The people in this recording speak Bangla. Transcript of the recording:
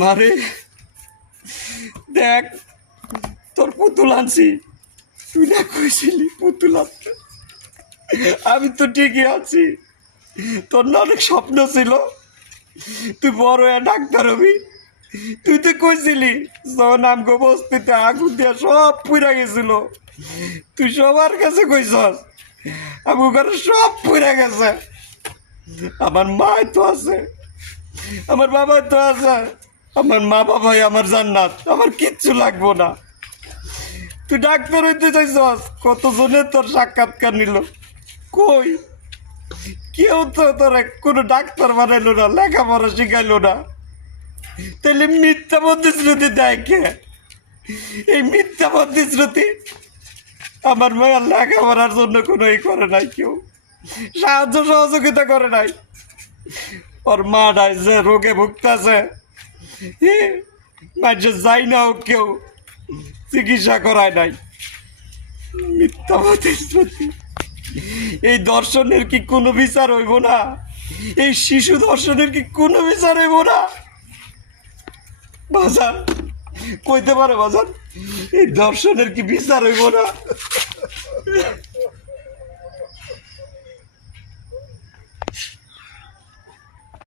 মারে দেখ তোর পুতুল আনছি, তুই না কইছিলি পুতুল আনতে, আমি তো ঠিকই আছি। তোর না অনেক স্বপ্ন ছিল তুই বড় হয়ে ডাক্তার হবি। তুই তো কইছিলি যখন আমগো বস্তিতে আগুন দিয়া সব পুড়া গেছিল, তুই সবার কাছে কইছস আমগো ঘরে সব পুড়া গেছে। আমার মা তো আছে, আমার বাবা তো আছে, আমার মা বাবাই আমার জান্নাত, আমার কিচ্ছু লাগবো না। তুই ডাক্তার হইতে চাইছস, কতজনের তোর সাক্ষাৎকার নিল, কই কেউ তো তোরা কোনো ডাক্তার বানাইলো না, লেখাপড়া শিখাইলো না। তাহলে মিথ্যা প্রতিশ্রুতি দেয় কে? এই মিথ্যা প্রতিশ্রুতি আমার মেয়ের লেখাপড়ার জন্য কোনো করে নাই, কেউ সাহায্য সহযোগিতা করে নাই। ওর মাটাই যে রোগে ভুগতেছে, মাঝে যাই না হোক কেউ চিকিৎসা করায় নাই। মিথ্যা প্রতিশ্রুতি। এই দর্শনের কি কোনো বিচার হইব না? এই শিশু দর্শনের কি কোনো বিচার হইব না? বাজার কইতে পারে বাজার, এই দর্শনের কি বিচার হইব না?